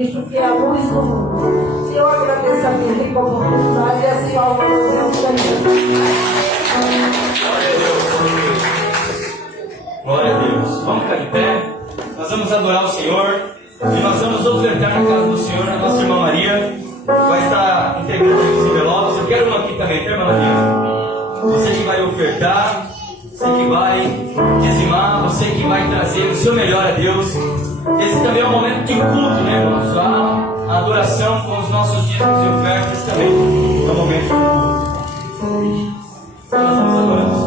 Cristo, que é a luz do mundo. Eu agradeço a minha rica oportunidade e assim ao meu Deus. Glória a Deus. Vamos ficar de pé. Nós vamos adorar o Senhor e nós vamos ofertar na casa do Senhor. A nossa irmã Maria vai estar entregando os envelopes. Eu quero um aqui também, tá, irmã Maria? Você que vai ofertar, você que vai dizimar, você que vai trazer o seu melhor a Deus. Esse também é um momento de culto, né, irmãos? A adoração com os nossos dízimos e ofertas também é um momento de culto. Nós vamos adorando.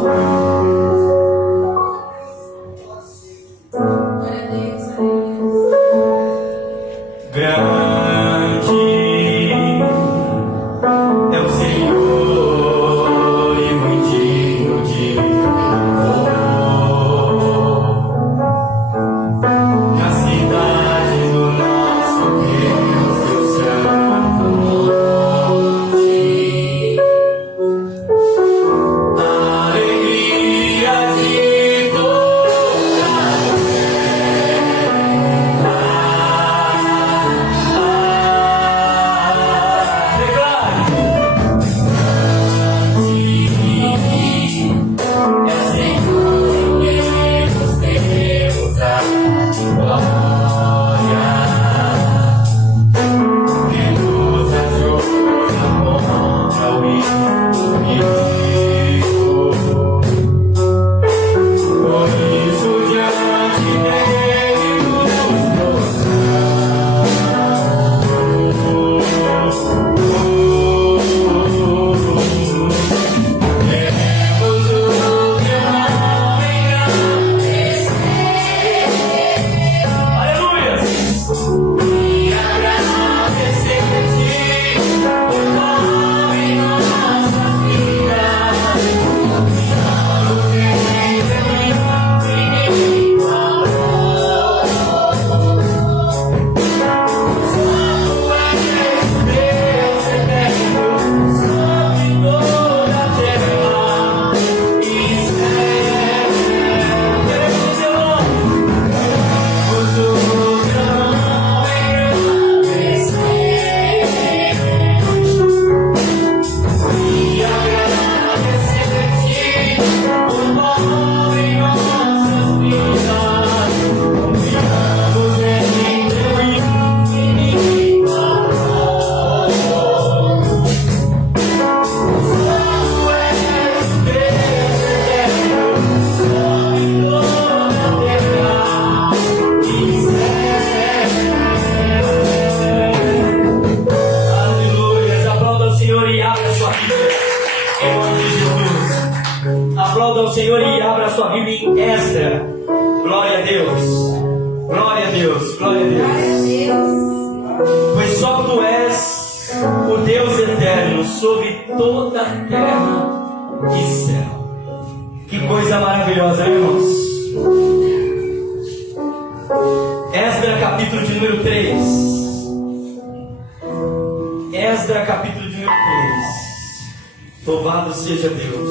Louvado seja Deus.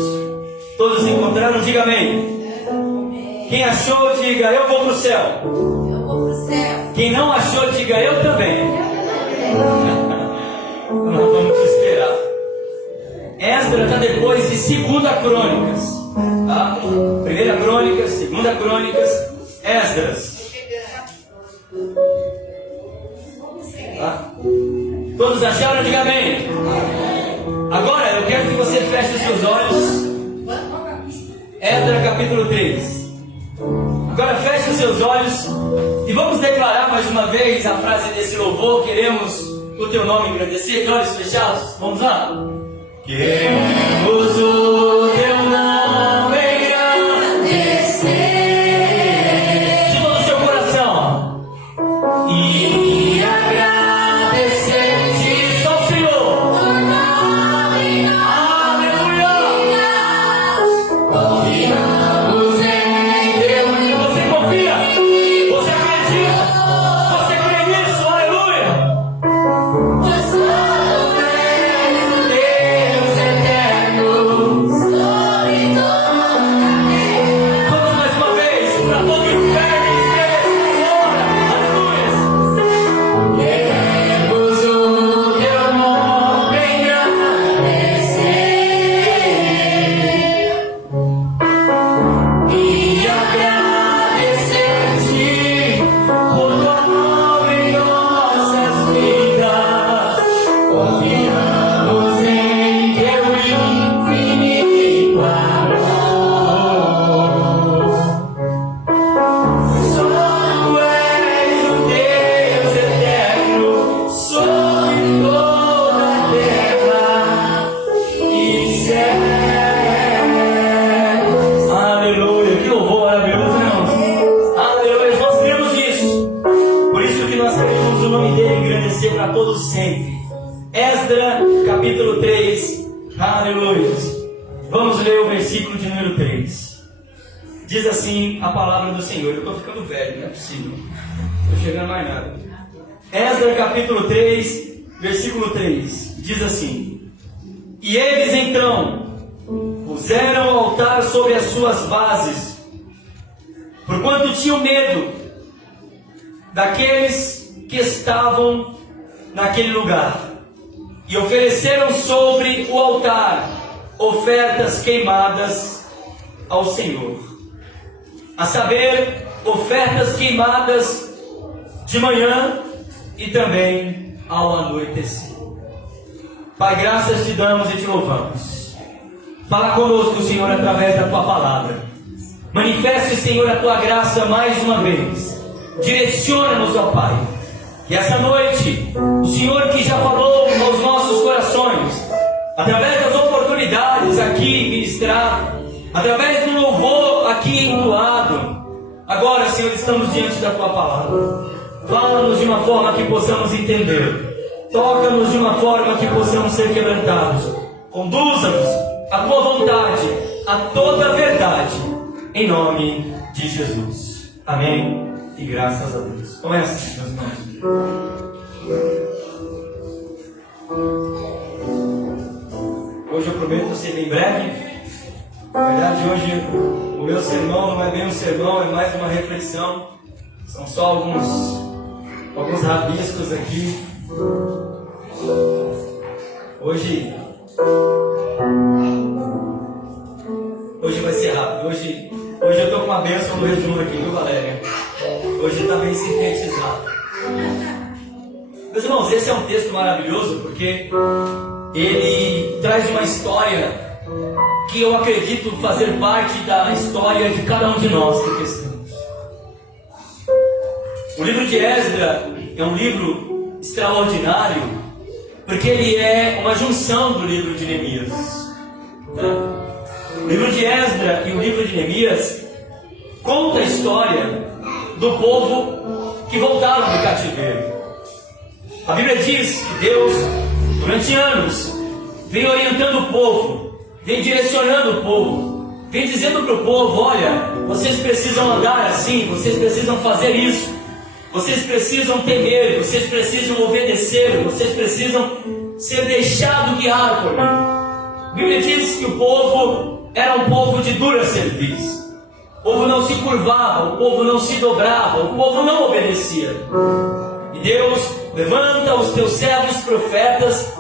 Todos encontraram? Diga amém. Quem achou, diga eu vou para o céu. Eu vou para o céu. Quem não achou, diga eu também. Nós vamos te esperar. Esdras está depois de 2 Crônicas. Tá? 1 Crônicas, 2 Crônicas, Esdras. Tá? Todos acharam? Diga amém. Agora eu quero que você feche os seus olhos. Esdras capítulo 3. Agora feche os seus olhos e vamos declarar mais uma vez a frase desse louvor. Queremos o teu nome engrandecer. De olhos fechados, vamos lá. Queremos o teu nome engrandecer de todo o seu coração e agradecer-te ao Senhor. Deus eterno. para todos sempre. Esdra, capítulo 3, aleluia. Vamos ler o versículo de número 3. Diz assim a palavra do Senhor. Eu estou ficando velho, não é possível. Não estou chegando mais nada. Esdra, capítulo 3, versículo 3. Diz assim: E eles então puseram o altar sobre as suas bases, porquanto tinham medo daqueles que estavam naquele lugar, e ofereceram sobre o altar ofertas queimadas ao Senhor, a saber, ofertas queimadas de manhã e também ao anoitecer. Pai, graças te damos e te louvamos. Fala conosco, Senhor, através da tua palavra. Manifeste, Senhor, a tua graça mais uma vez. Direciona-nos, ó Pai. Que essa noite, o Senhor que já falou aos nossos corações, através das oportunidades aqui ministrado, através do louvor aqui entoado, agora, Senhor, estamos diante da tua palavra. Fala-nos de uma forma que possamos entender. Toca-nos de uma forma que possamos ser quebrantados. Conduza-nos à tua vontade, a toda a verdade, em nome de Jesus. Amém. E graças a Deus. Comece, meus irmãos. Hoje eu prometo ser bem breve. Na verdade, hoje o meu sermão não é bem um sermão, é mais uma reflexão. São só alguns rabiscos aqui. Hoje vai ser rápido. Hoje eu estou com uma bênção no resumo aqui, viu, Valéria? Hoje está bem sintetizado. Meus irmãos, esse é um texto maravilhoso porque ele traz uma história que eu acredito fazer parte da história de cada um de nós que estamos. O livro de Esdra é um livro extraordinário porque ele é uma junção do livro de Neemias. O livro de Esdra e o livro de Neemias conta a história do povo que voltaram do cativeiro. A Bíblia diz que Deus, durante anos, vem orientando o povo, vem direcionando o povo, vem dizendo para o povo: olha, vocês precisam andar assim, vocês precisam fazer isso, vocês precisam temer, vocês precisam obedecer, vocês precisam ser deixados guiar por mim. A Bíblia diz que o povo era um povo de dura cerviz. O povo não se curvava, o povo não se dobrava, o povo não obedecia. E Deus levanta os teus servos profetas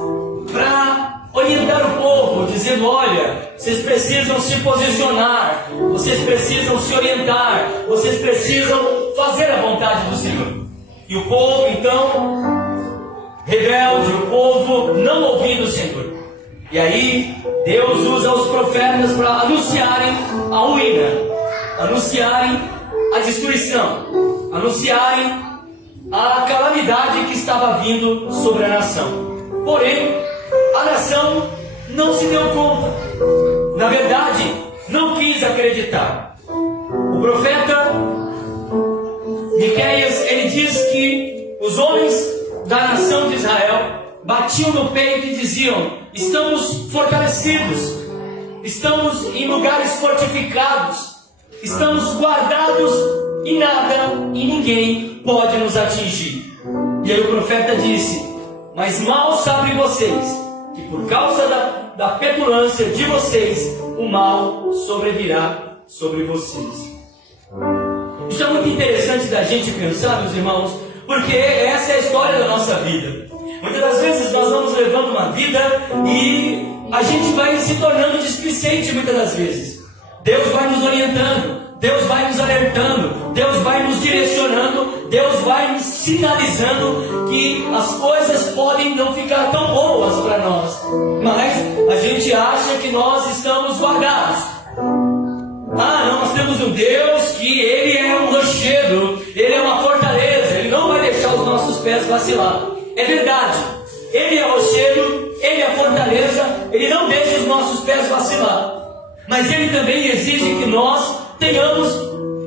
para orientar o povo, dizendo: olha, vocês precisam se posicionar, vocês precisam se orientar, vocês precisam fazer a vontade do Senhor. E o povo então, rebelde, o povo não ouvindo o Senhor. E aí Deus usa os profetas para anunciarem a ruína, anunciarem a destruição, anunciarem a calamidade que estava vindo sobre a nação. Porém, a nação não se deu conta. Na verdade, não quis acreditar. O profeta Miqueias, ele diz que os homens da nação de Israel batiam no peito e diziam: estamos fortalecidos, estamos em lugares fortificados, estamos guardados e nada e ninguém pode nos atingir. E aí o profeta disse: mas mal sabem vocês que por causa da petulância de vocês, o mal sobrevirá sobre vocês. Isso é muito interessante da gente pensar, meus irmãos, porque essa é a história da nossa vida. Muitas das vezes nós vamos levando uma vida e a gente vai se tornando displicente muitas das vezes. Deus vai nos orientando, Deus vai nos alertando, Deus vai nos direcionando, Deus vai nos sinalizando que as coisas podem não ficar tão boas para nós, mas a gente acha que nós estamos guardados. Nós temos um Deus que Ele é um rochedo, Ele é uma fortaleza, Ele não vai deixar os nossos pés vacilar. É verdade, Ele é rochedo, Ele é fortaleza, Ele não deixa os nossos pés vacilar. Mas Ele também exige que nós tenhamos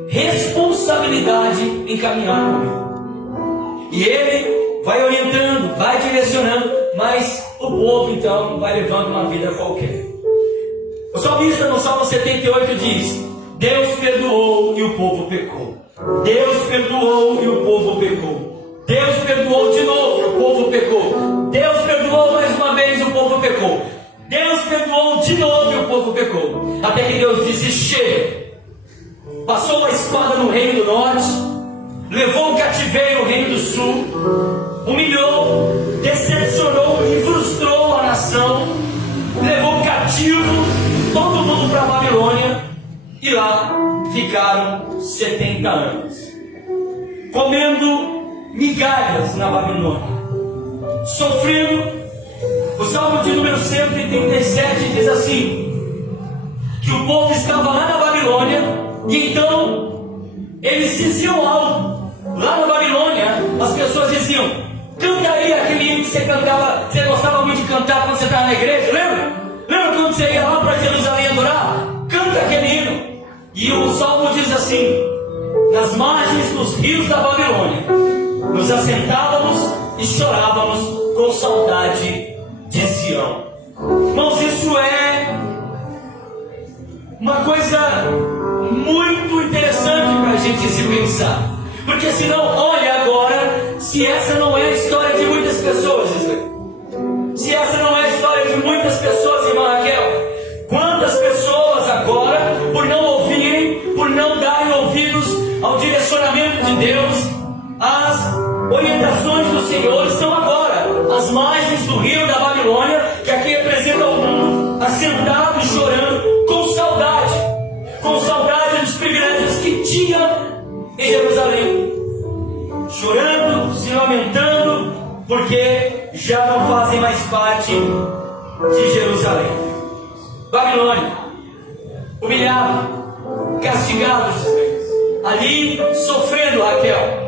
responsabilidade em caminhar com Ele. E Ele vai orientando, vai direcionando, mas o povo então vai levando uma vida qualquer. O salmista no Salmo 78 diz: Deus perdoou e o povo pecou. Deus perdoou e o povo pecou. Deus perdoou de novo e o povo pecou. Deus perdoou mais uma vez e o povo pecou. Deus perdoou de novo e o povo pecou. Até que Deus disse: chega. Passou uma espada no reino do norte, levou o cativeiro no reino do sul, humilhou, decepcionou e frustrou a nação, levou cativo todo mundo para a Babilônia, e lá ficaram 70 anos, comendo migalhas na Babilônia, sofrendo. O Salmo de número 137 diz assim: que o povo estava lá na Babilônia, e então eles diziam algo. Lá na Babilônia, as pessoas diziam: canta aí aquele hino que você cantava, você gostava muito de cantar quando você estava na igreja, lembra? Lembra quando você ia lá para Jerusalém adorar? Canta aquele hino. E o Salmo diz assim: nas margens dos rios da Babilônia, nos assentávamos e chorávamos com saudade de Sião. Irmãos, isso é uma coisa muito interessante para a gente se pensar. Porque senão, olha agora, se essa não é a história de muitas pessoas, se essa não é a história de muitas pessoas, irmã Raquel, quantas pessoas agora, por não ouvirem, por não darem ouvidos ao direcionamento de Deus, às orientações do Senhor, estão agora às margens do rio da Babilônia, que aqui representa o mundo, assentado e chorando, com saudade dos privilégios que tinha em Jerusalém, chorando, se lamentando, porque já não fazem mais parte de Jerusalém. Babilônia, humilhado, castigado, ali sofrendo, Raquel.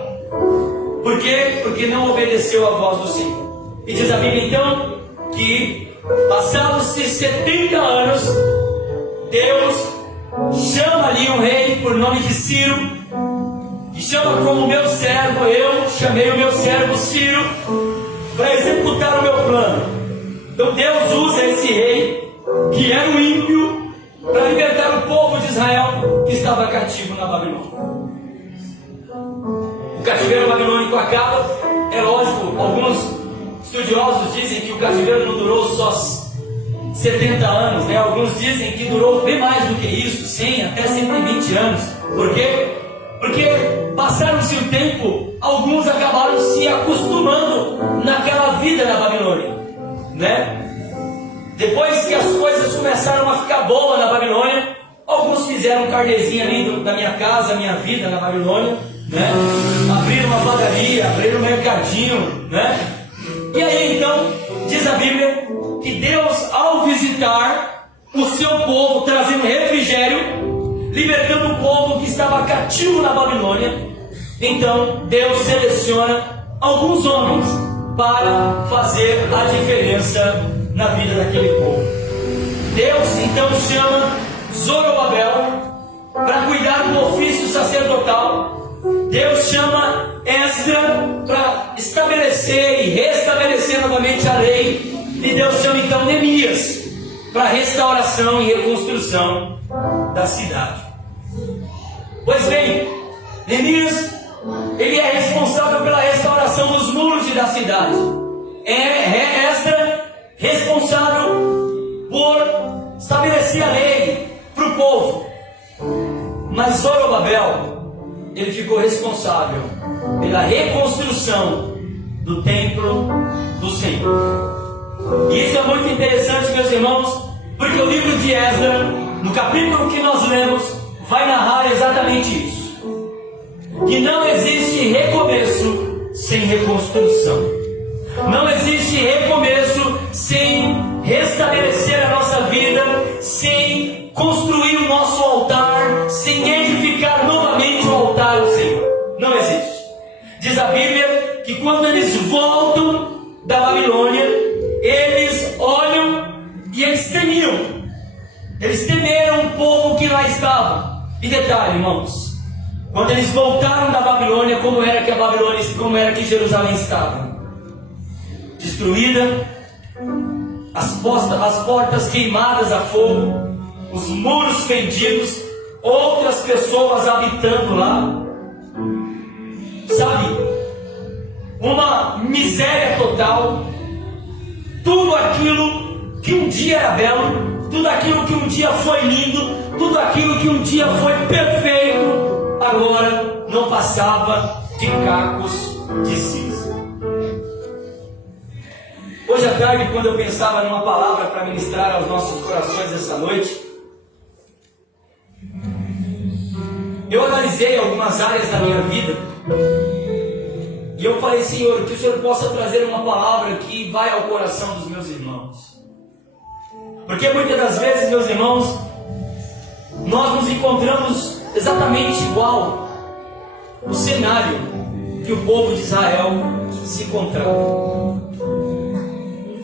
Por quê? Porque não obedeceu à voz do Senhor. E diz a Bíblia então que passados-se 70 anos, Deus chama ali um rei por nome de Ciro, e chama como meu servo. Eu chamei o meu servo Ciro para executar o meu plano. Então Deus usa esse rei, que era um ímpio, para libertar o povo de Israel que estava cativo na Babilônia. O cativeiro babilônico acaba. É lógico, alguns estudiosos dizem que o cativeiro não durou só 70 anos, né? Alguns dizem que durou bem mais do que isso, 100 até 120 anos. Por quê? Porque passaram-se o tempo, alguns acabaram se acostumando naquela vida na Babilônia, né? Depois que as coisas começaram a ficar boas na Babilônia, alguns fizeram um carnezinho ali da minha casa, minha vida na Babilônia, né? Abriram uma padaria, abriram um mercadinho, né? E aí então, diz a Bíblia que Deus, ao visitar o seu povo, trazendo refrigério, libertando o povo que estava cativo na Babilônia, então Deus seleciona alguns homens para fazer a diferença na vida daquele povo. Deus então chama Zorobabel para cuidar do ofício sacerdotal. Deus chama Esdra para estabelecer e restabelecer novamente a lei. E Deus chama então Neemias para restauração e reconstrução da cidade. Pois bem, Neemias, ele é responsável pela restauração dos muros da cidade. É Esdra responsável por estabelecer a lei para o povo. Mas Zorobabel, ele ficou responsável pela reconstrução do templo do Senhor. E isso é muito interessante, meus irmãos, porque o livro de Esdra, no capítulo que nós lemos, vai narrar exatamente isso: que não existe recomeço sem reconstrução, não existe recomeço sem restabelecer a nossa vida, sem construir o nosso altar, sem edificar novamente o altar do Senhor. Não existe. Diz a Bíblia que quando eles voltam da Babilônia, eles olham e eles temiam. Eles temeram o povo que lá estava. E detalhe, irmãos, quando eles voltaram da Babilônia, como era que a Babilônia, como era que Jerusalém estava? destruída, as portas queimadas a fogo, os muros fendidos, outras pessoas habitando lá. Sabe, uma miséria total. Tudo aquilo que um dia era belo, tudo aquilo que um dia foi lindo, tudo aquilo que um dia foi perfeito, agora não passava de cacos de cinza. Hoje à tarde, quando eu pensava numa palavra para ministrar aos nossos corações essa noite, eu analisei algumas áreas da minha vida e eu falei: Senhor, que o Senhor possa trazer uma palavra que vai ao coração dos meus irmãos. Porque muitas das vezes, meus irmãos, nós nos encontramos exatamente igual no cenário que o povo de Israel se encontrava.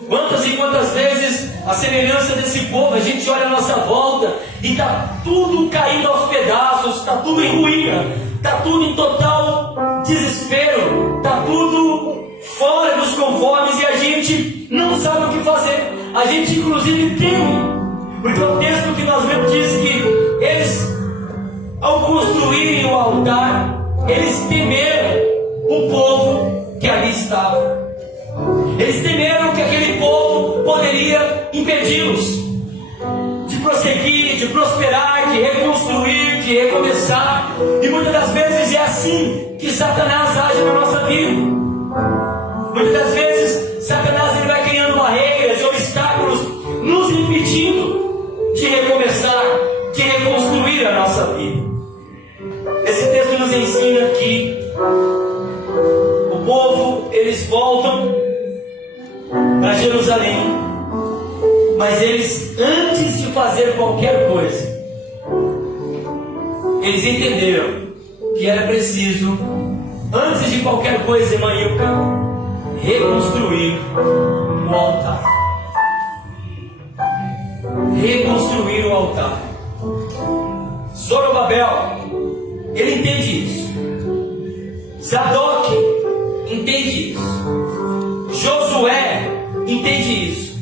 Quantas e quantas vezes, a semelhança desse povo, a gente olha a nossa volta e está tudo caindo aos pedaços, está tudo em ruína, está tudo em total desespero, está tudo fora dos conformes e a gente não sabe o que fazer. A gente inclusive teme, porque o texto que nós vemos diz que eles, ao construírem o altar, eles temeram o povo que ali estava. Eles temeram que aquele povo poderia impedi-los de prosseguir, de prosperar, de reconstruir, de recomeçar. E muitas das vezes é assim que Satanás age na nossa vida. Muitas das vezes Satanás ele vai criando barreiras e obstáculos, nos impedindo de recomeçar, de reconstruir a nossa vida. Esse texto nos ensina que o povo, eles voltam para Jerusalém, mas eles, antes de fazer qualquer coisa, eles entenderam que era preciso, antes de qualquer coisa, irmã Ilka, reconstruir o altar. Reconstruir o altar. Zorobabel, ele entende isso. Zadok entende isso. Josué entende isso.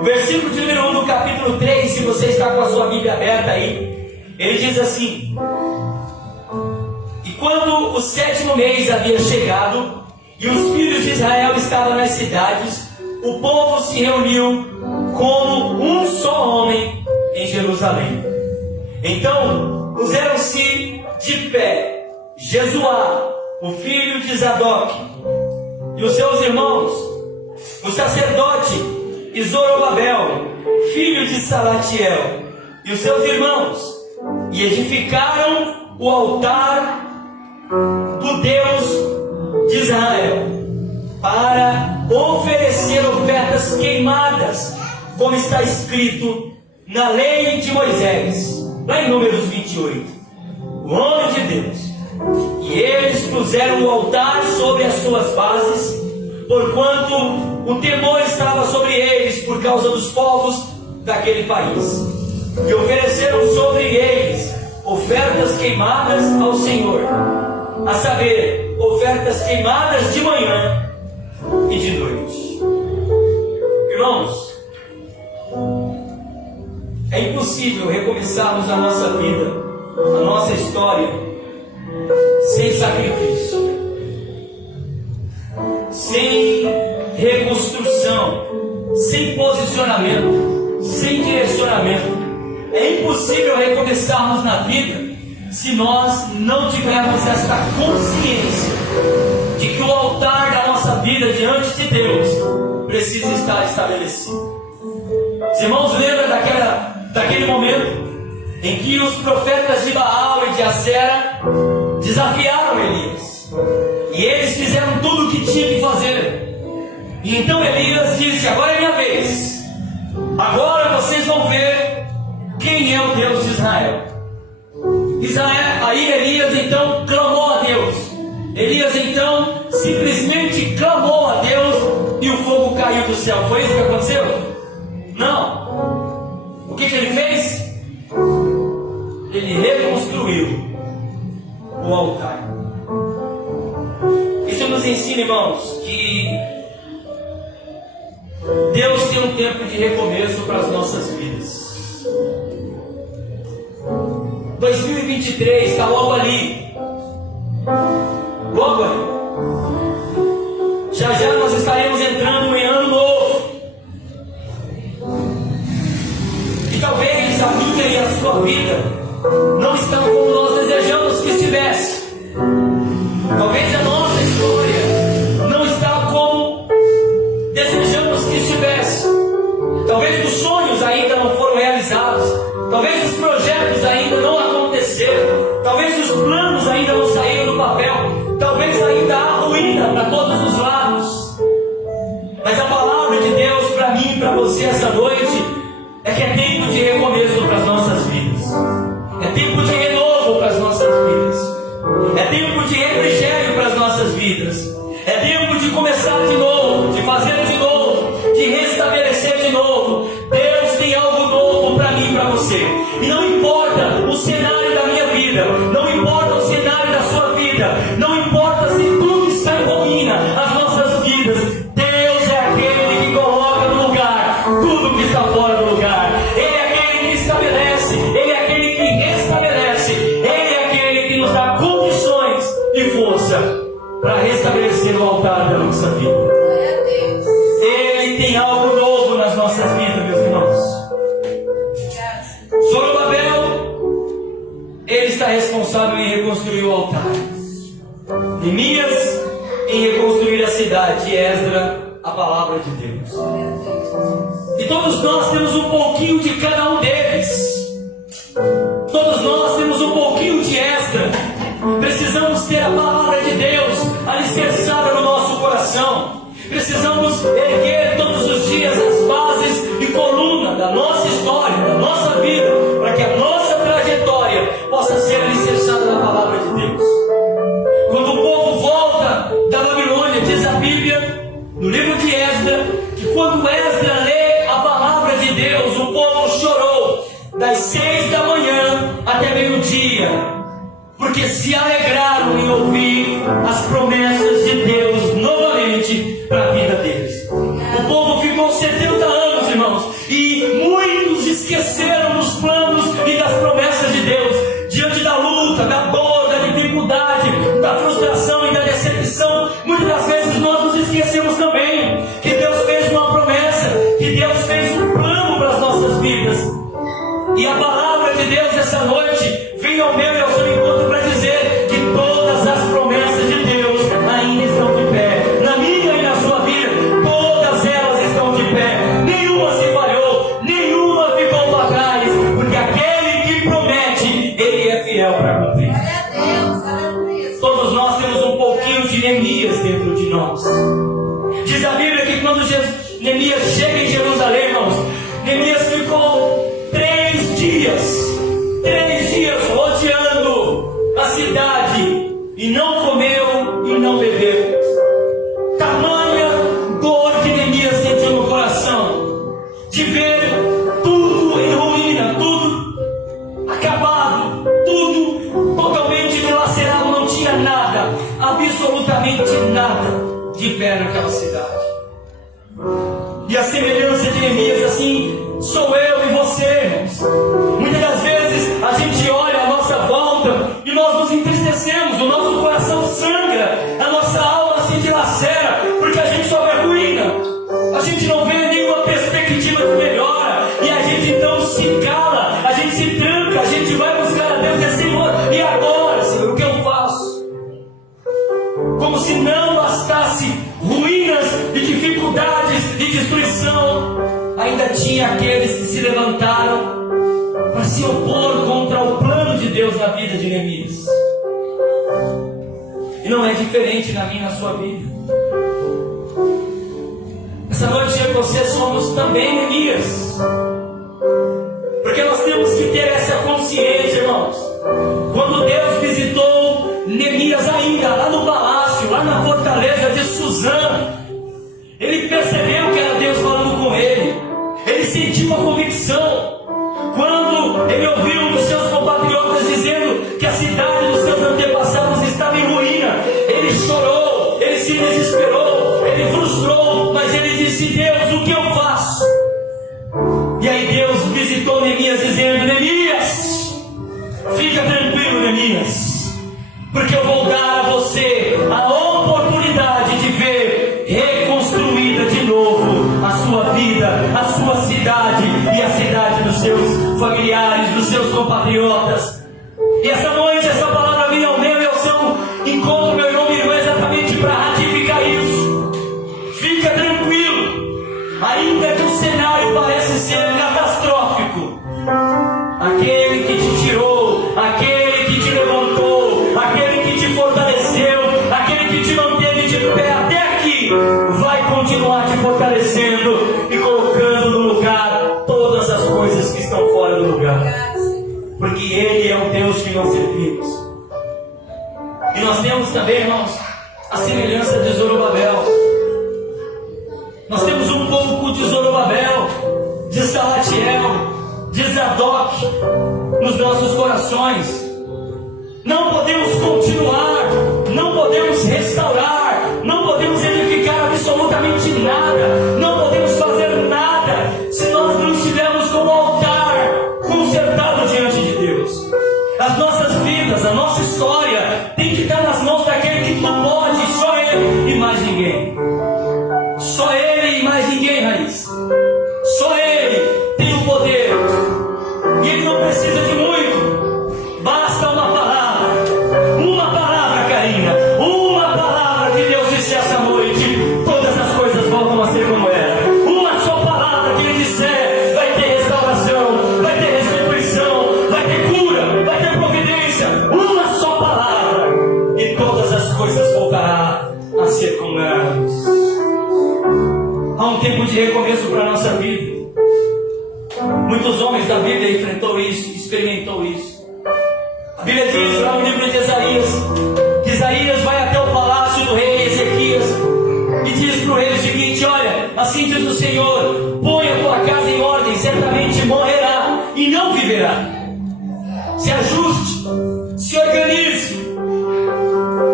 O versículo de número 1 do capítulo 3, se você está com a sua Bíblia aberta aí, ele diz assim: e quando o 7º mês havia chegado e os filhos de Israel estavam nas cidades, o povo se reuniu como um só homem em Jerusalém. Então puseram-se de pé Jesuá, o filho de Zadok, e os seus irmãos, o sacerdote, e Zorobabel, filho de Salatiel, e os seus irmãos, e edificaram o altar do Deus de Israel, para oferecer ofertas queimadas, como está escrito na lei de Moisés, lá em Números 28, o homem de Deus. E eles puseram o altar sobre as suas bases, porquanto o temor estava sobre eles por causa dos povos daquele país. E ofereceram sobre eles ofertas queimadas ao Senhor, a saber, ofertas queimadas de manhã e de noite. Irmãos, é impossível recomeçarmos a nossa vida, a nossa história, sem sacrifício, sem reconstrução, sem posicionamento, sem direcionamento. É impossível recomeçarmos na vida se nós não tivermos esta consciência de que o altar da nossa vida diante de Deus precisa estar estabelecido. Os irmãos lembram daquele momento em que os profetas de Baal e de Acera desafiaram Elias, e eles fizeram tudo o que tinha que fazer. E então Elias disse: agora é minha vez, agora vocês vão ver quem é o Deus de Israel. Aí Elias então clamou a Deus. Elias então simplesmente clamou a Deus e o fogo caiu do céu. Foi isso que aconteceu? Não. O que ele fez? Ele reconstruiu o altar. Isso nos ensina, irmãos, que um tempo de recomeço para as nossas vidas. 2023 está logo ali. Logo ali. Já já nós estaremos entrando em ano novo. E talvez a minha e a sua vida não estão como nós desejamos que estivesse. Talvez a nossa história não está como desejamos que estivesse. Talvez os sonhos ainda não foram realizados. Talvez os projetos ainda não aconteceram. Talvez os planos ainda não saíram do papel. Talvez ainda há ruína para todos os lados. Mas a palavra de Deus para mim e para você essa noite é que é tempo de recomeço para as nossas vidas. É tempo de renovo para as nossas vidas. É tempo de refrigério para as nossas vidas. É tempo de começar de novo, de fazer de novo, de restabelecer de novo. Deus tem algo novo para mim e para você. E não importa o cenário da minha vida, não importa o cenário da sua vida, não importa se tudo está em ruína, as nossas vidas, Deus é aquele que coloca no lugar tudo que está fora do lugar. Ele é aquele que estabelece, Ele é aquele que restabelece, Ele é aquele que nos dá condições e força para restabelecer o altar da nossa vida. Glória a Deus. Ele tem algo novo nas nossas vidas, meus irmãos. Zorobabel, ele está responsável em reconstruir o altar. Neemias em reconstruir a cidade. E Esdra, a palavra de Deus. E todos nós temos um pouquinho de cada um deles. Todos nós temos um pouquinho de Esdra. Precisamos ter a palavra de Deus alicerçada no nosso coração. Precisamos erguer todos os dias as bases e coluna da nossa história, da nossa vida, para que a nossa trajetória possa ser alicerçada na palavra de Deus. Quando o povo volta da Babilônia, diz a Bíblia, no livro de Esdra, que quando Esdra lê a palavra de Deus, o povo chorou das 6 da manhã até meio-dia, porque se alegraram em ouvir as promessas de Deus novamente para a vida deles. O povo ficou 70 anos, irmãos, e muitos esqueceram dos planos e das promessas de Deus, diante da luta, da dor, da dificuldade, da frustração e da decepção. Muitas das vezes nós nos esquecemos também que Deus fez uma promessa, que Deus fez um plano para as nossas vidas. E a palavra de Deus essa noite vem ao meu e ao seu encontro para dizer que todas as promessas de Deus ainda estão de pé. Na minha e na sua vida, todas elas estão de pé. Nenhuma se falhou, nenhuma ficou para trás, porque aquele que promete, Ele é fiel para cumprir. Glória a Deus, aleluia. Todos nós temos um pouquinho de Neemias dentro de nós. Diz a Bíblia que quando Neemias chega em Jerusalém, irmãos, Neemias ficou 3 dias rodeando a cidade e não comeu e não bebeu. Tamanha dor que Neemias sentiu no coração de ver tudo em ruína, tudo acabado, tudo totalmente dilacerado, não tinha nada, absolutamente nada de pé naquela cidade. E a semelhança de Neemias, assim sou eu e você, irmãos. Muitas das vezes a gente olha à nossa volta e nós nos entristecemos, o nosso coração sangra, a nossa alma se dilacera, porque a gente só vê ruína, a gente não vê nenhuma perspectiva de melhora, e a gente então se cala, a gente se tranca, a gente vai buscar a Deus e diz: Senhor, e agora, Senhor, o que eu faço? Como se não bastasse ruínas e dificuldades e destruição, ainda tinha aqueles que se levantaram para se opor contra o plano de Deus na vida de Neemias. E não é diferente na minha e na sua vida. Essa noite eu e você somos também Neemias, porque nós temos que ter essa consciência, irmãos. Quando Deus visitou Neemias ainda lá no palácio, lá na fortaleza de Suzã, ele percebeu que era Deus falando com ele. Ele sentiu a convicção. Quando ele ouviu um dos seus compatriotas dizendo que a cidade dos seus antepassados estava em ruína, ele chorou, ele se desesperou, ele frustrou, mas ele disse: Deus, o que eu faço? sua cidade e a cidade dos seus familiares, dos seus compatriotas. E essa noite, essa palavra vinha ao meu e ao seu encontro, meu irmão e minha irmã, exatamente para ratificar isso. Fica tranquilo, ainda que o cenário parece ser catastrófico, aquele que te tirou, aquele que te levantou, aquele que te fortaleceu, aquele que te manteve de pé até aqui, vai continuar te fortalecendo e colocando no lugar todas as coisas que estão fora do lugar. Porque Ele é o Deus que nós servimos. E nós temos também, irmãos, a semelhança de Zorobabel. Nós temos um pouco de Zorobabel, de Salatiel, de Zadok nos nossos corações. Não podemos continuar, não podemos restaurar, não podemos edificar absolutamente nada, não podemos fazer nada se nós não estivermos com o altar consertado diante de Deus. As nossas vidas, a nossa história tem que estar nas mãos daquele que tudo pode, só Ele e mais ninguém. Só Ele e mais ninguém, Raiz. Só Ele tem o poder. E Ele não precisa de muito. Basta uma palavra, Karina. Uma palavra que Deus disse essa noite. Todas as coisas voltam a ser como era. Uma só palavra que Ele disser, vai ter restauração, vai ter restituição, vai ter cura, vai ter providência. Uma só palavra e todas as coisas voltarão a ser como eram. Há um tempo de recomeço para a nossa vida. Muitos homens da Bíblia enfrentou isso, experimentou isso. A Bíblia diz lá no livro de Isaías, que Isaías vai até o palácio do rei Ezequias e diz para o rei o seguinte: olha, assim diz o Senhor, põe a tua casa em ordem, certamente morrerá e não viverá. Se ajuste, se organize,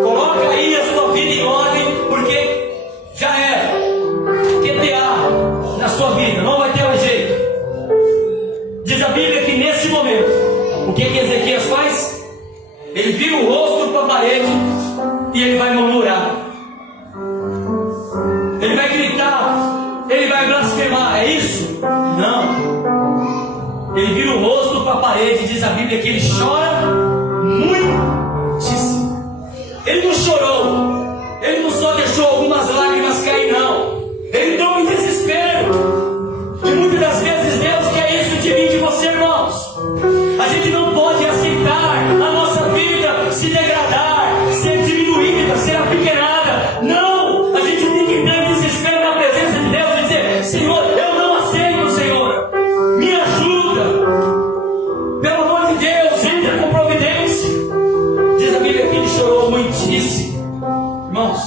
coloca aí a sua vida em ordem, porque já era. QTA na sua vida, não vai ter mais jeito. Diz a Bíblia que nesse momento, o que Ezequias faz? Ele vira o rosto para a parede e ele vai murmurar. Ele vai gritar, ele vai blasfemar, é isso? Não. Ele vira o rosto para a parede e diz a Bíblia que ele chora muitíssimo. Ele não chorou, ele não só deixou algumas lágrimas cair, não. Ele entrou em desespero. E muitas das vezes Deus quer isso de mim e de você, irmãos. A gente não pode aceitar a nossa vida se degradar, ser diminuída, ser apequenada. Não! A gente tem que entrar em desespero na presença de Deus e dizer: Senhor, eu não aceito, Senhor. Me ajuda. Pelo amor de Deus, entra com providência. Diz a Bíblia que ele chorou muitíssimo. Irmãos,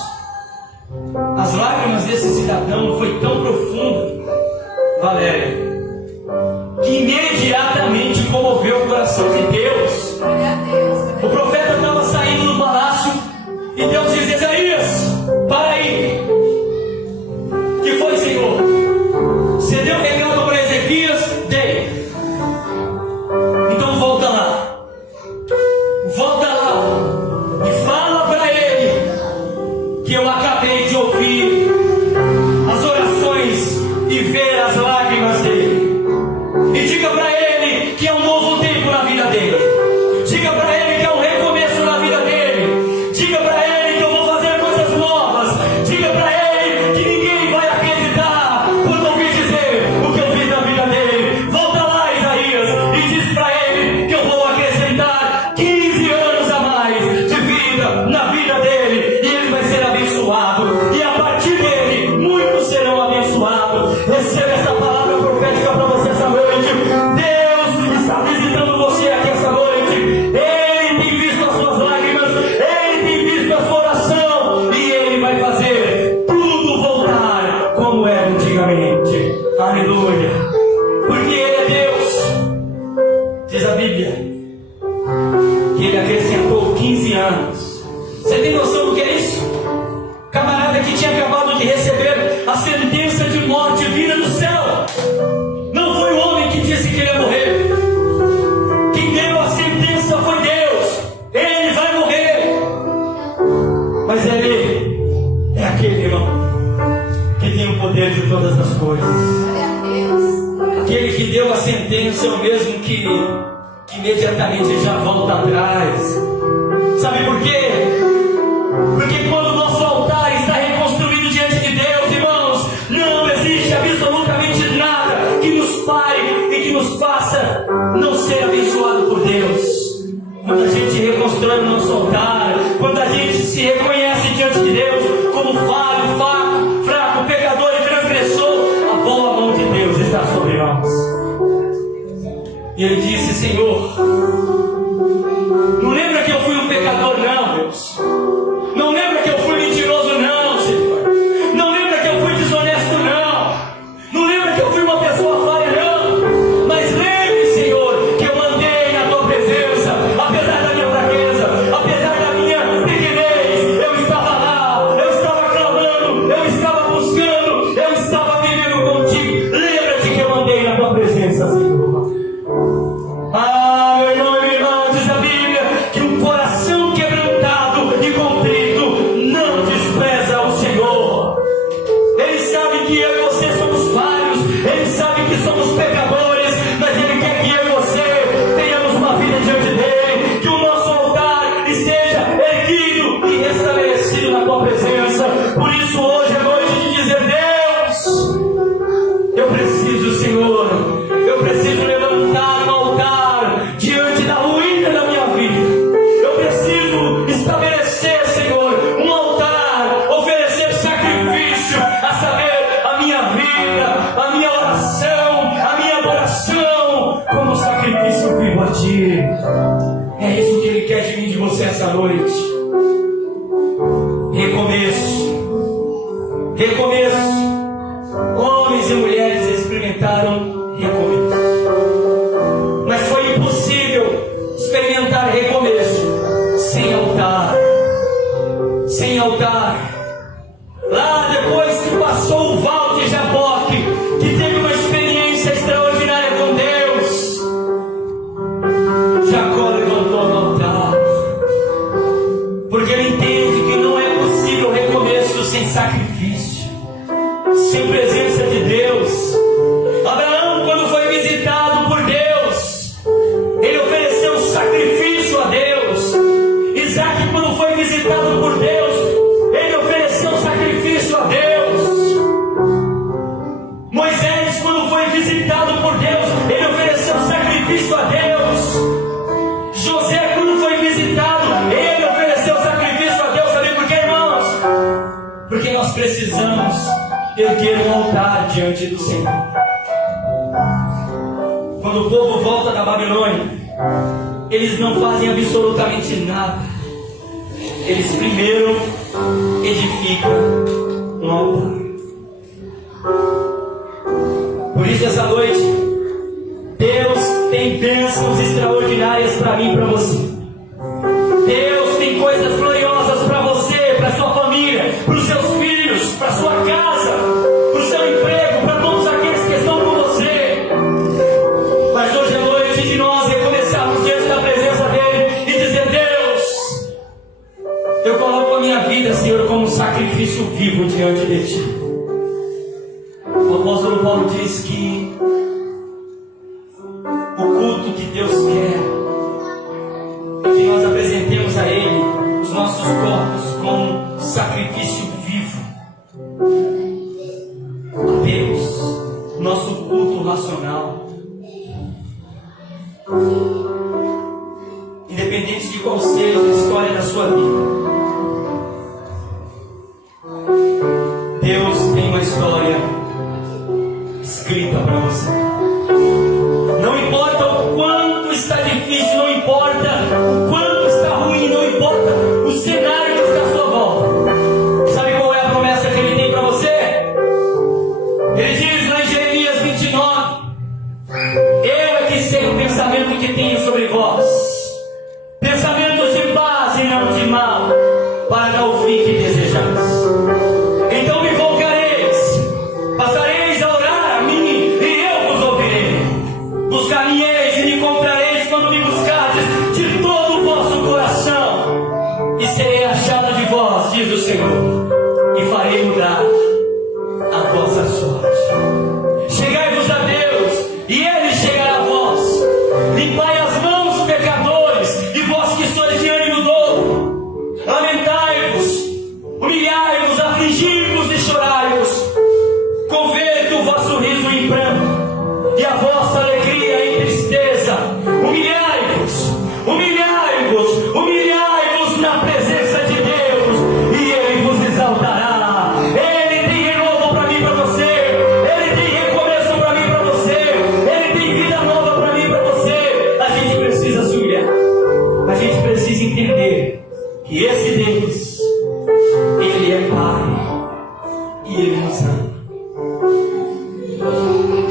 as lágrimas desse cidadão foi tão profunda, Valéria, que imediatamente comoveu o coração de Deus. O profeta estava saindo do palácio e Deus diz: Isaías, para aí. Que foi, Senhor? Você deu um recado para Ezequias? Dei. Então volta lá. Volta lá e fala para ele que eu acabei de ouvir as orações e ver as lágrimas dele. E diga para ele que é um novo tempo na vida dele. Diga para ele que é um recomeço na vida dele. Diga para ele que eu vou fazer coisas novas. Diga para ele que ninguém vai acreditar quando ouvir dizer o que eu fiz na vida dele. Volta lá, Isaías, e diz para ele que eu vou acrescentar 15 anos a mais de vida na vida dele. E ele vai ser abençoado. E a partir dele, muitos serão abençoados. Receba essa palavra profética para você essa noite. Deus está visitando você aqui essa noite. Ele tem visto as suas lágrimas, Ele tem visto a sua oração, e Ele vai fazer tudo voltar como era antigamente. Aleluia. Porque Ele é Deus. Diz a Bíblia que Ele acrescentou 15 anos. Você tem noção do que é isso? Camarada que tinha acabado de receber a sentença de morte vinda do céu. Não foi o homem que disse que ele ia morrer. Quem deu a sentença foi Deus. Ele vai morrer. Mas Ele é aquele, irmão, que tem o poder de todas as coisas. Aquele que deu a sentença é o mesmo que imediatamente já volta atrás. Sabe por quê? Porque quando o nosso altar está reconstruído diante de Deus, irmãos, não existe absolutamente nada que nos pare e que nos faça não ser abençoado por Deus. Quando a gente reconstrói o nosso altar, quando a gente se reconhece diante de Deus como falho, fraco, pecador e transgressor, a boa mão de Deus está sobre nós. E ele disse: Senhor, não lembra que eu fui um pecador, não, Deus. Não lembra que eu fui mentiroso, não, Senhor. Não lembra que eu fui desonesto, não. Não lembra que eu fui uma pessoa falha, não. Mas lembre, Senhor, que eu andei na tua presença, apesar da minha fraqueza, apesar da minha pequenez. Eu estava lá, eu estava clamando, eu estava buscando, eu estava vivendo contigo. Lembra-te que eu andei na tua presença, Senhor. Ah, meu irmão e minha irmã, diz a Bíblia que um coração quebrantado e contrito não despreza o Senhor. Ele sabe que eu e você somos falhos, Ele sabe que somos pecadores, mas Ele quer que eu e você tenhamos uma vida diante dEle, que o nosso altar esteja erguido e restabelecido na tua presença. Por isso hoje é noite de dizer: Deus, eu preciso, Senhor, eu preciso levantar um altar diante da ruína da minha vida. Eu preciso estabelecer, Senhor, um altar, oferecer sacrifício, a saber, a minha vida, a minha oração, a minha adoração, como sacrifício vivo a Ti. É isso que Ele quer de mim e de você essa noite. Recomeço. Recomeço. Homens e mulheres experimentaram recomeço. Mas foi impossível experimentar recomeço sem altar. Sem altar. Lá depois que passou o val de Jaboque, que teve uma experiência extraordinária com Deus, Jacó levantou no altar. Porque ele entende que não é possível recomeço sem sacrifício, sem presença de Deus. Abraão, quando foi visitado por Deus, ele ofereceu um sacrifício a Deus. Isaac, quando foi visitado por Deus, ele ofereceu um sacrifício a Deus. Moisés, quando foi visitado por Deus, ele ofereceu um sacrifício a Deus. José, quando foi visitado, ele ofereceu sacrifício a Deus. Sabe por quê, irmãos? Porque nós precisamos erguer um altar diante do Senhor. Quando o povo volta da Babilônia, eles não fazem absolutamente nada. Eles primeiro edificam um altar. Por isso essa noite, Deus tem bênçãos extraordinárias para mim e para você. Deus tem coisas gloriosas para você, para sua família, para os seus filhos, para sua casa, para o seu emprego, para todos aqueles que estão com você. Mas hoje é noite de nós recomeçarmos diante da presença dEle e dizer: Deus, eu coloco a minha vida, Senhor, como um sacrifício vivo diante de Ti. O apóstolo Paulo diz que o culto que Deus quer é que nós apresentemos a Ele os nossos corpos como um sacrifício vivo a Deus, nosso culto racional. Independente de qual seja a história da sua vida, Deus tem uma história escrita para você. Não importa o quanto está difícil, não importa o quanto está ruim, não importa o cenário que está à sua volta. Sabe qual é a promessa que Ele tem para você? Ele diz lá em Jeremias 29: Eu é que sei o pensamento que tenho sobre vós, pensamentos de paz e não de mal, para dar o fim que desejais. Então me invocareis, passareis a orar a mim, e eu vos ouvirei. Buscar-me-eis e me encontrareis quando me buscardes de todo o vosso coração, e serei achado de vós, diz o Senhor, e farei mudar a vossa sorte. Chegai-vos a Deus,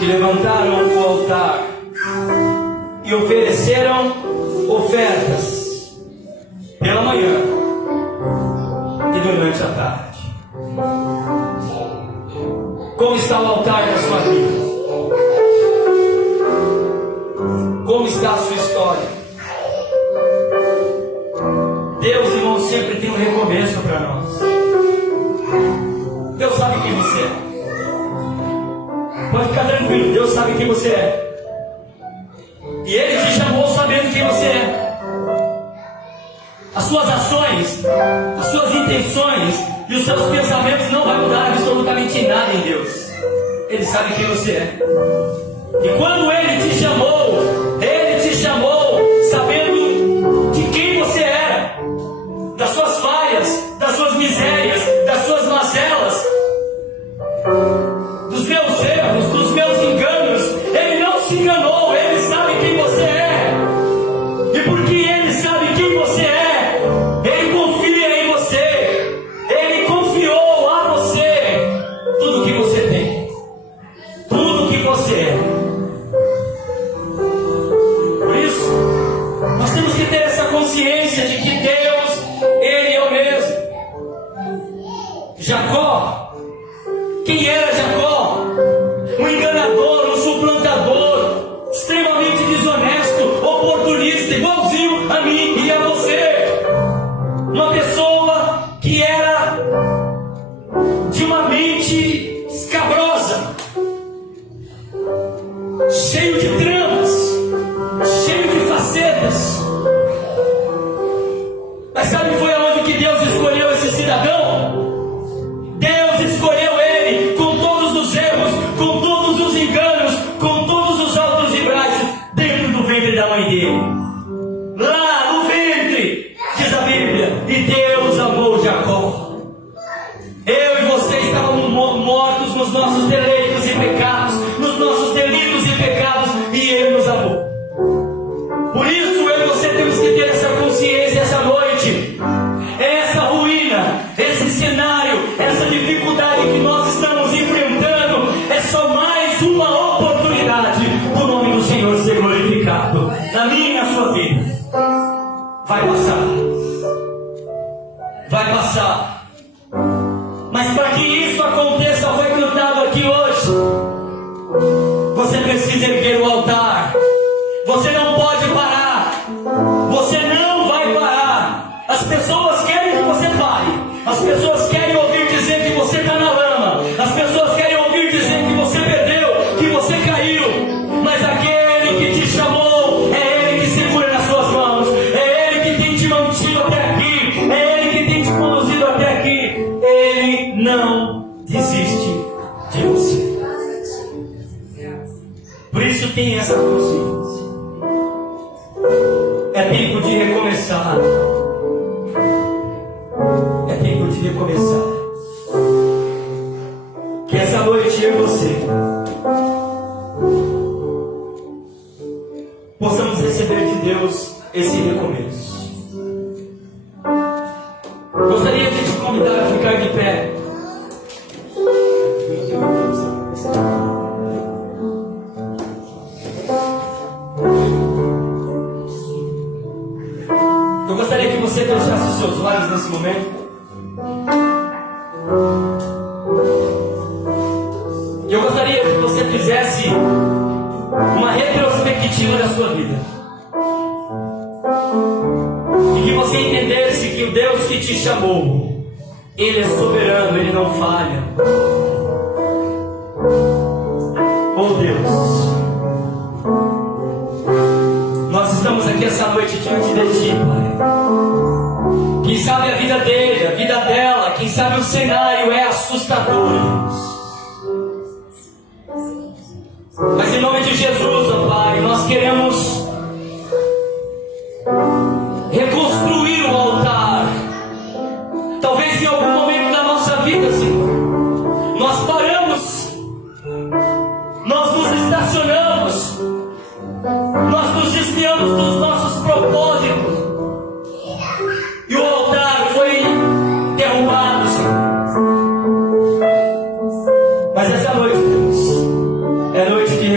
levantaram o altar e ofereceram ofertas pela manhã e durante a tarde. Como está o altar da sua vida? Como está a sua história? Deus, irmão, sempre tem um recomeço para nós. Deus sabe quem você é. Pode ficar tranquilo, Deus sabe quem você é. E Ele te chamou sabendo quem você é. As suas ações, as suas intenções e os seus pensamentos não vão mudar absolutamente nada em Deus. Ele sabe quem você é. E quando Ele te chamou sabendo de quem você era, das suas falhas, das suas misérias, das suas mazelas, dos meus erros, dos meus enganos. Ele não se enganou, Ele sabe quem você é. E porque Ele sabe quem você é, Ele confia em você. Ele confiou a você tudo que você tem, tudo que você é. Por isso, nós temos que ter essa consciência de que Deus, Ele é o mesmo. Jacó, quem era Jacó? Um enganador, um suplantador, extremamente desonesto, oportunista, igualzinho a mim e a você. Uma pessoa que era de uma mente escabrosa, cheio de tramas, cheio de facetas. Mas sabe foi aonde que Deus escolheu esse cidadão? Deus escolheu ele com todos os erros, com todos os enganos, com todos os altos e baixos, dentro do ventre da mãe dele. Lá no ventre, diz a Bíblia, e Deus amou Jacó. Eu e você estávamos mortos nos nossos deleitos e pecados, nos nossos delitos e pecados, e Ele nos amou. Por isso eu e você temos que ter essa consciência essa noite. Essa ruína, esse cenário, essa dificuldade que nós estamos enfrentando é só mais uma oportunidade do nome do Senhor ser glorificado na minha e na sua vida. Vai passar. Vai passar. Mas para que isso aconteça, foi cantado aqui hoje, você precisa erguer o altar. Você não pode parar. Você não vai parar. As pessoas querem que você pare. As pessoas querem ouvir dizer que você está na lama. As pessoas querem ouvir dizer que você perdeu, que você caiu. Mas aquele que te chamou, é Ele que segura nas suas mãos. É Ele que tem te mantido até aqui. É Ele que tem te conduzido até aqui. Ele não desiste de você. Por isso tem essa consciência. É tempo de recomeçar. É tempo de recomeçar. Que essa noite eu e você possamos receber de Deus esse recomeço. Gostaria de te convidar a ficar de pé. Eu gostaria que você fechasse os seus olhos nesse momento. Eu gostaria que você fizesse uma retrospectiva da sua vida. E que você entendesse que o Deus que te chamou, Ele é soberano, Ele não falha. Oh Deus, nós estamos aqui essa noite diante de Ti, Pai. Quem sabe a vida dele, a vida dela, quem sabe o cenário é assustador, Deus. Mas em nome de Jesus, ó Pai, nós queremos reconstruir o altar. Talvez em algum momento da nossa vida, Senhor, nós paramos, nós nos estacionamos, nós nos desviamos dos nossos propósitos. E o altar foi derrubado, Senhor. Mas essa noite, Deus, é noite de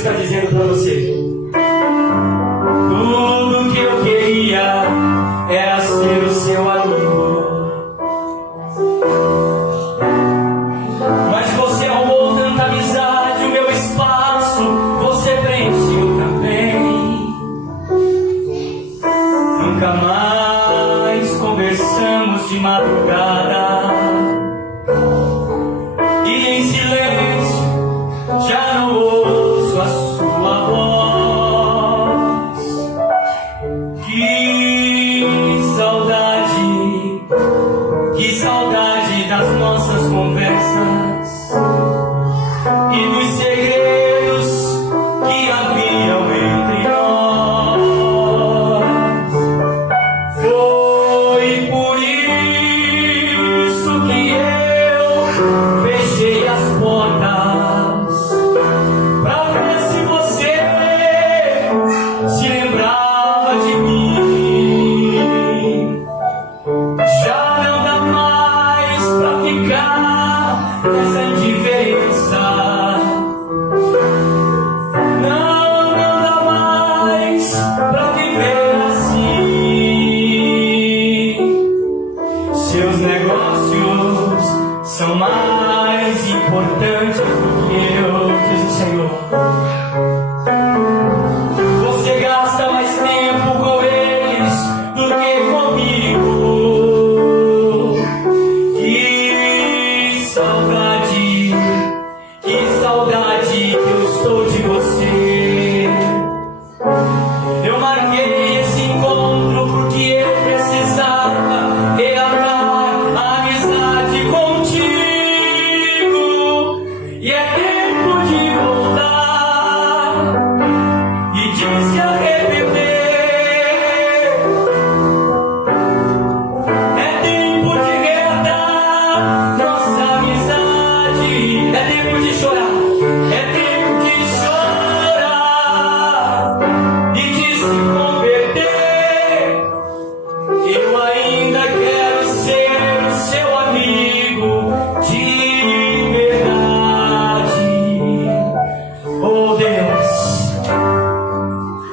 está dizendo para você: tudo que eu queria era ser o seu amigo, mas você arrumou tanta amizade, o meu espaço você preencheu também. Nunca mais conversamos de madrugada, e em silêncio já não ouço a sua voz. Que saudade das nossas conversas e dos segredos que haviam entre nós. Foi por isso que eu fechei as portas, pra ver se você se lembrava de mim. Já não dá mais pra ficar nessa indiferença. Não dá mais pra viver assim. Seus negócios são mais importantes do que eu, diz o Senhor. Você gasta mais tempo com eles do que comigo. Que saudade que eu estou de você. Eu marquei esse encontro porque eu precisava reatar a amizade contigo. E é tempo de voltar e de se arrepender. É tempo de reatar nossa amizade. É tempo de chorar. É tempo de chorar e de se converter. Eu ainda quero ser o seu amigo de verdade. Oh Deus,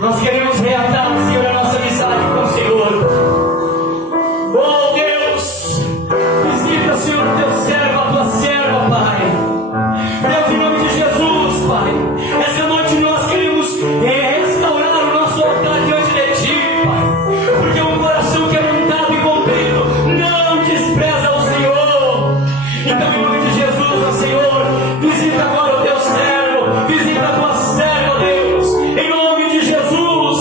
nós queremos reatar, Senhor, a nossa amizade com o Senhor. Oh Deus, visita, Senhor, o teu servo, a tua serva, Pai. Deus, em nome de Jesus, Pai, essa noite nós queremos restaurar o nosso altar diante de Ti, Pai, porque um coração quebrantado e contrito não despreza o Senhor. Então, em nome de Jesus, ó Senhor, visita agora o teu servo, visita a tua serva, Deus, em nome de Jesus.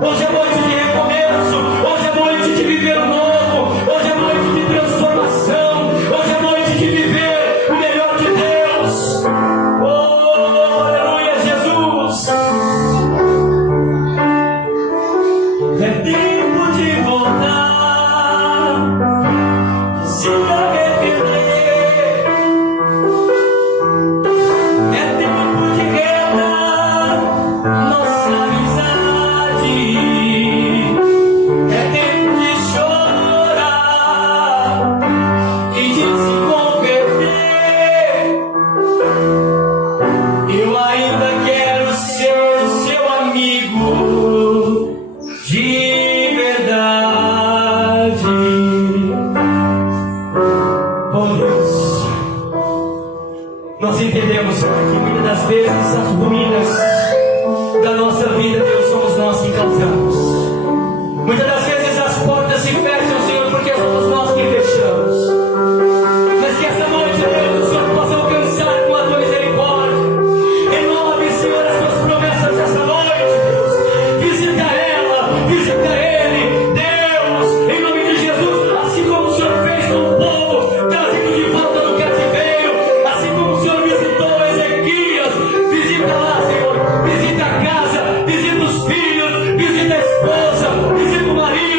Hoje é noite de recomeço, hoje é noite de viver o novo, hoje é noite de transformação, hoje é noite de viver o melhor de Deus. Oh, aleluia, Jesus. É tempo de voltar, de se arrepender. É tempo de reatar nossa amizade. É tempo de chorar e de se converter. Eu ainda quero ser o seu amigo de verdade. Oh Deus, nós entendemos, Senhor, que muitas das vezes as ruínas da nossa vida, Deus, somos nós que causamos. Muitas das vezes as portas se fecham, Senhor, porque somos nós que fechamos. Mas que essa noite, Deus, o Senhor possa alcançar com a tua misericórdia. Renove, Senhor, as tuas promessas dessa noite, Deus. Visita ela, visita ele, Deus, em nome de Jesus. Assim como o Senhor fez com o povo, trazendo de volta do cativeiro, assim como o Senhor visitou Ezequias, visita lá, Senhor, visita a casa, visita os filhos, visita a esposa, visita o marido.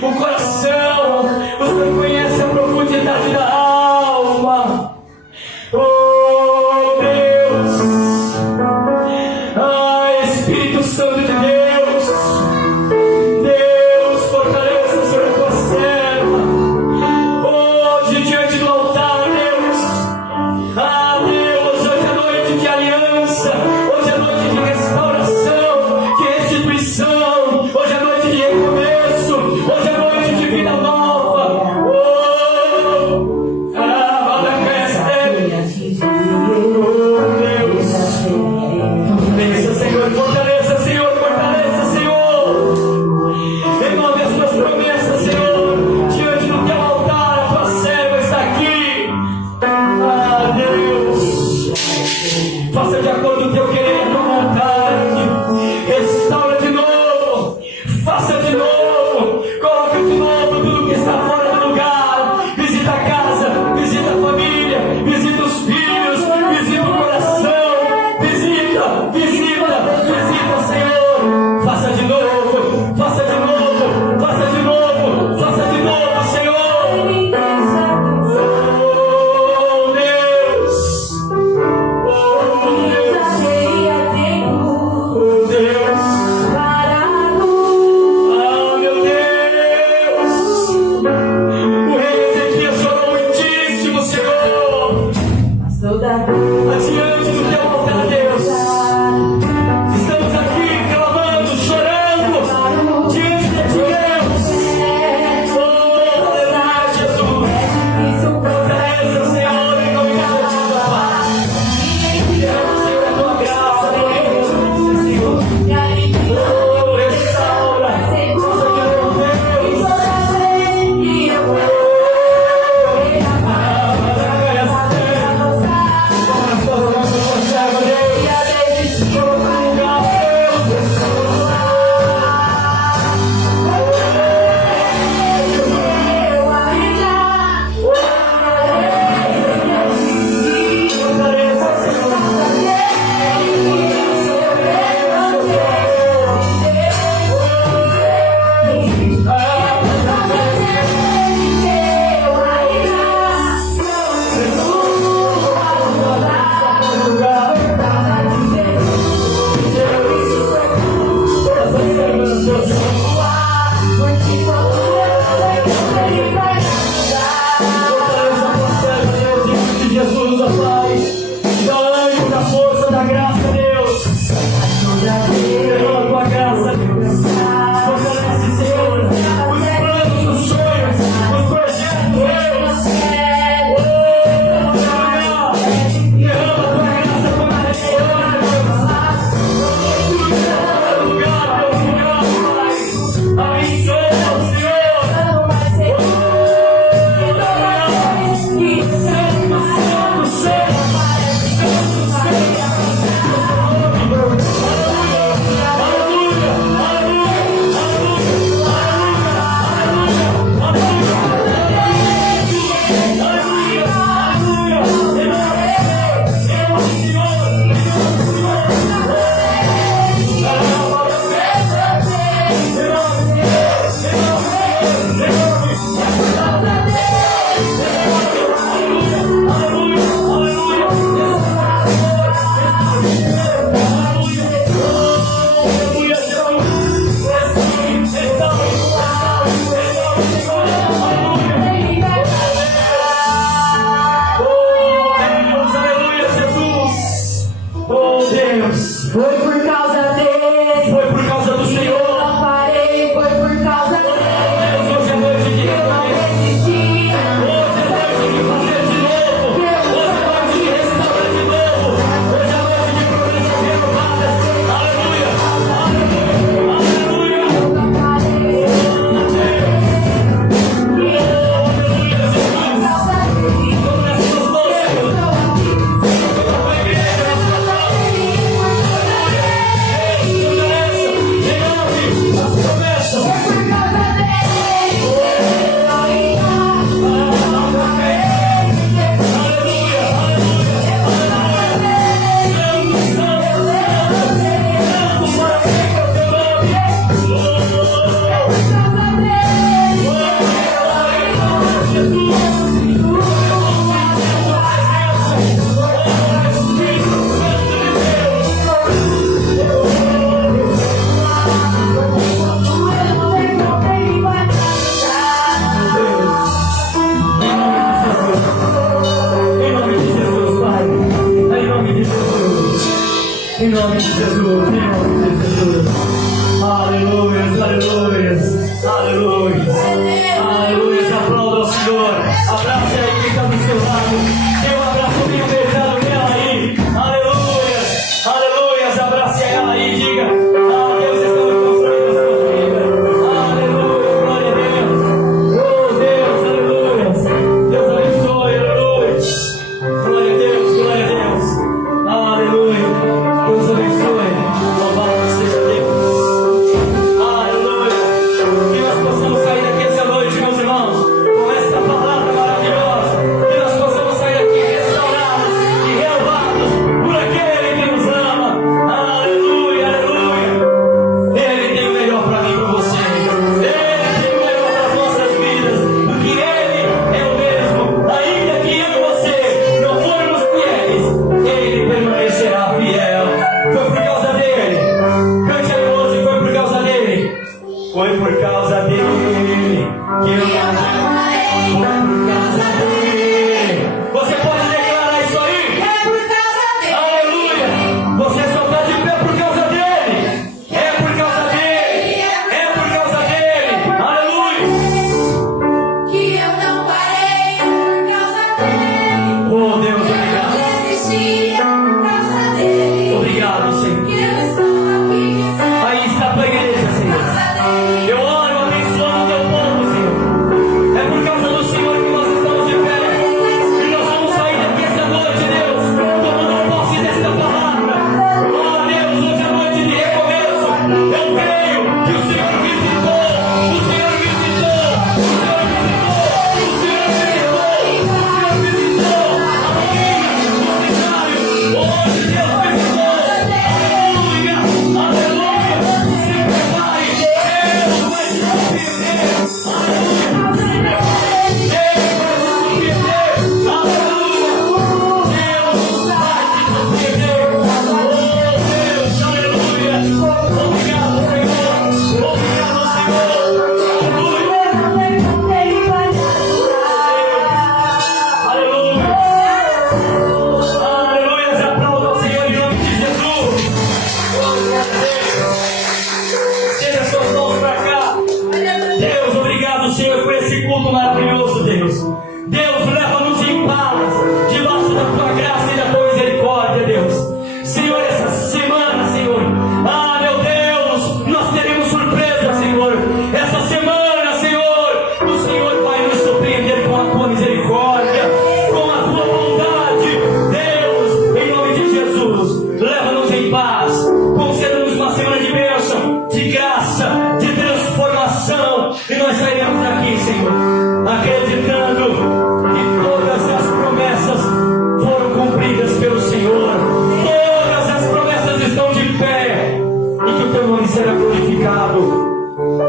o coração. O Senhor conhece a profundidade da alma. Oh Deus, Espírito Santo de Deus, Deus, fortaleça, Senhor, a tua serva. Hoje, diante do altar, Deus, Deus, hoje é noite de aliança, hoje é noite de restauração, de restituição, hoje é noite de recomeço, hoje é noite de vida nova. Bença, Senhor, fortaleça, Senhor, fortaleça, Senhor. Renove as tuas promessas, Senhor. Diante do teu altar, a tua serva está aqui. Deus, faça de acordo com o teu querer e a tua vontade. Restaura de novo, faça de novo, coloca de novo tudo que está fora do lugar. Visita a casa, visita a família, visita os filhos, visita o coração. Visita, Senhor. Faça de novo, faça de novo, faça de novo, faça de novo, Senhor. Oh Deus, oh Deus, oh Deus, meu Deus. O rei Ezequias chorou muitíssimo, Senhor. Adiante do teu altar, Deus. Estamos aqui clamando, chorando diante de Deus. Oh, aleluia, Jesus. Fortaleza, Senhor, em nome de Jesus, Pai. Queremos, Senhor, a tua graça, Deus, Senhor. Oh, restaura. Faça de novo, Deus. Jesus, a paz, da ânimo, da força, da graça, Deus. Derrama a tua graça, Deus. Fortalece, Senhor, os planos, os sonhos, os projetos, Deus. Derrama a tua graça como a Senhor, Deus. Tudo que está fora do lugar, Deus, Pai. Abençoa, Senhor. Santo,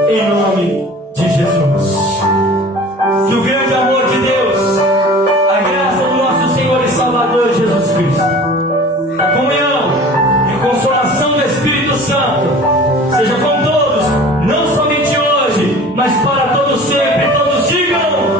em nome de Jesus. Que o grande amor de Deus, a graça do nosso Senhor e Salvador Jesus Cristo, a comunhão e consolação do Espírito Santo seja com todos, não somente hoje, mas para todos sempre. Todos digam